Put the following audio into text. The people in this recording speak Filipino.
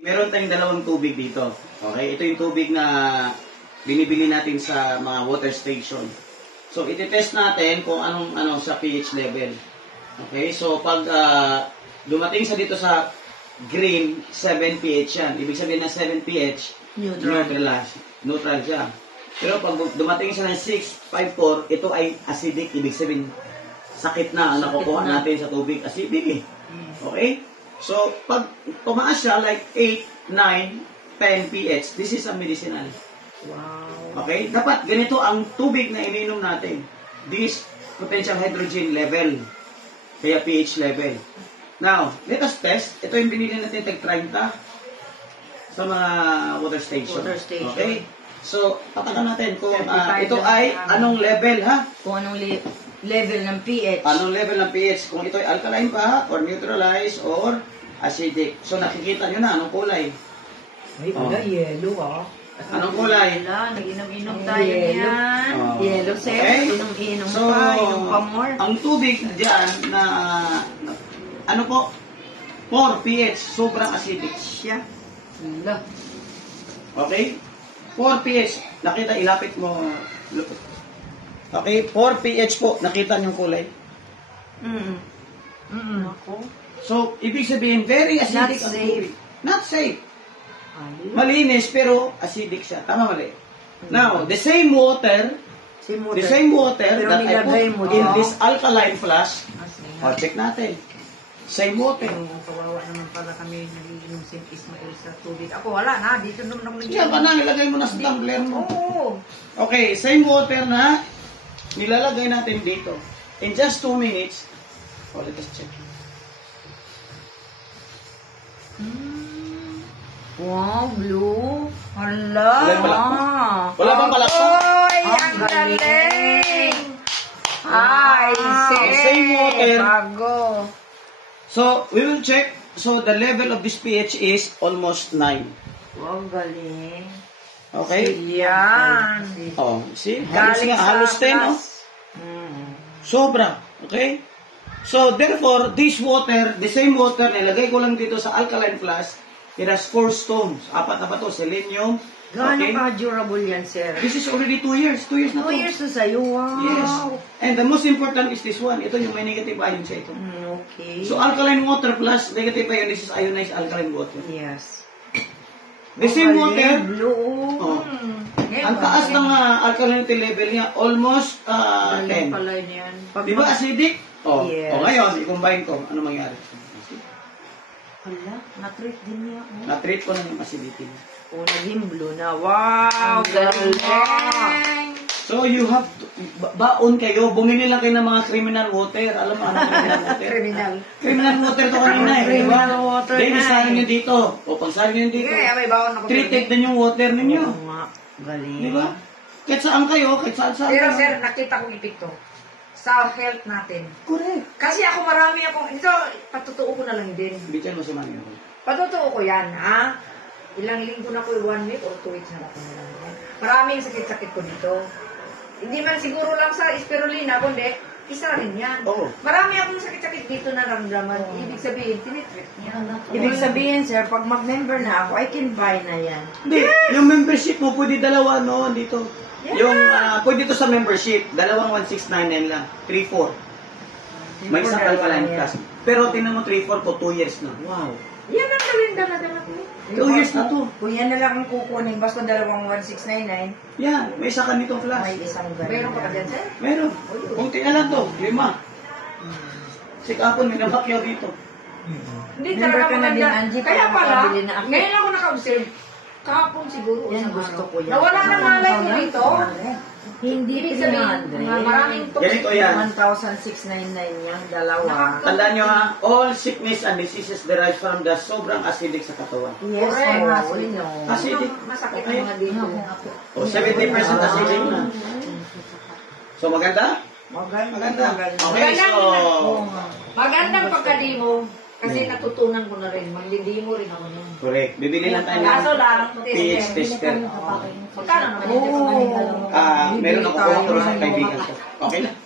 Meron tayong dalawang tubig dito. Okay? Ito yung tubig na binibili natin sa mga water station. So, iti-test natin kung anong sa pH level. Okay? So, pag dumating sa dito sa green, 7 pH yan. Ibig sabihin na 7 pH, neutral siya. Pero pag dumating siya ng 6, 5, 4, ito ay acidic. Ibig sabihin, sakit na ang nakukuha natin sa tubig. Acidic eh. Okay? So, pag tumaas siya, like 8, 9, 10 pH, this is a medicinal. Wow. Okay? Dapat ganito ang tubig na ininom natin. This potential hydrogen level. Kaya pH level. Now, let us test. Ito yung binili natin tag-30 sa mga water station. Okay? So, patakan natin kung ito ay anong level, ha? Kung anong level ng pH. Anong level ng pH? Kung ito ay alkaline pa, or neutralized, or acidic. So, nakikita nyo na anong kulay. Ay, yellow ah. Anong kulay? Wala, nag-inom-inom tayo yan. Yellow, sir. Okay? Inom-inom So, pa, inom pa more. ang tubig dyan na, ano po, 4 pH, sobrang acidic siya. Wala. Okay? 4 pH, nakita, ilapit mo. Okay, 4 pH po, nakita niyong kulay. Ako. So, ibig sabihin, very acidic Not ang safe. tubig. Not safe. Malinis, pero acidic siya. Tama, mali. Now, the same water Pero that I nilagay mo put in dyan. this alkaline flask, check natin. Same water. Kawawa naman pala kami nagiinom si Ismael sa tubig. Ako wala na, dito naman ako nagiinom. Yan pa na, ilagay mo na sa tumbler mo. Oo. Okay, same water na nilalagay natin dito. In just 2 minutes, let us check. Wow, blue. Hala. Wala bang palakpak? Oy, ang galing! Ay, Same water. Bago. So, we will check. So, the level of this pH is almost 9. Wow, galing. Okay? Yan. Oh, see? Galing Halos sa 10, oh. plus. Sobra. Okay? So, therefore, this water, the same water, nilagay ko lang dito sa alkaline flask, it has 4 stones. 4 na ba ito? Selenium. Gaano Okay? ka-durable yan, sir? This is already 2 years. 2 years na 2 to. years na sa'yo, wow. Yes. And the most important is this one. Ito yung may negative ion sa ito. Okay. So, alkaline water plus negative ion, this is ionized alkaline water. Yes. The same water, Blue. oh, ang taas ng alkalinity level niya, almost 10. Galing pala yan. Di ba acidic? Oh, Yes. oh, ngayon, i-combine ko. Ano mangyari? Hala, na-treat din niya. Oh. Na-treat ko na yung acidity niya. Oh, naging blue na. Wow, galing. So, you have to, baon kayo, bumili lang kayo ng mga criminal water. Alam mo, ano criminal water? Criminal. Criminal water to kanina eh. Criminal water Then, na isahin eh. nyo dito. O, pagsahin nyo dito. Sige, may bawon ako. Treated din yung water ninyo. Oo nga, galing. Di ba? Kahit saan kayo, kahit saan Pero kayo. sir, nakita kong epekto sa health natin. Correct. Kasi ako marami akong, ito, patutuo ko na lang din. Bitin mo sa mga yun. Patutuo ko yan, ha? Ilang linggo na ko, 1 week or 2 weeks na ako na lang. Maraming sakit-sakit ko dito. Hindi man siguro lang sa spirulina, kundi isa rin yan. Oo. Marami akong sakit-sakit dito na ramdaman. Ibig sabihin, tinitreat niya. Ibig sabihin, sir, pag mag-member na ako, I can buy na yan. Hindi, yung membership mo, pwede dalawa, no, dito. Yeah. Yung, pwede ito sa membership, dalawang 1699 lang, 3-4. May isang alkaline class. Pero tingnan mo 3-4 po, 2 years na. Wow. Yan ang gawin dala-dala ko. 2 years na to. Kung yan na lang ang kukunin, basta dalawang 1699, Yan, may isa ka nitong class. may isang ganun. Mayroon pa ka dyan, sir? Meron. Kunti na lang to, 5. Si Kapon, may namakyaw dito. Hindi Member talaga ka na din, maganda. Angie, Kaya para pala, makabili na ako. ngayon ako naka-observe. Kahapon siguro. Yan, isang gusto araw. ko yan. Nawala na malay ko rito. Hindi Ibig sabihin, 300. maraming Ganito yan. 1,699 yung dalawa. Tandaan nyo ha, all sickness and diseases derive from the sobrang acidic sa katawan. Yes, Correct. we know. Acidic. Masakit Okay. mga dito. O, 70% acidic na. So, maganda? Maganda. Okay, so... Magandang pagkadimo. Kasi natutunan ko na rin. Maglidimo rin ako nun. Correct. Bibili lang tayo Kaso ng lang, pH tester. magkano naman? Meron ako kuha sa kaibigan ko. Okay lang.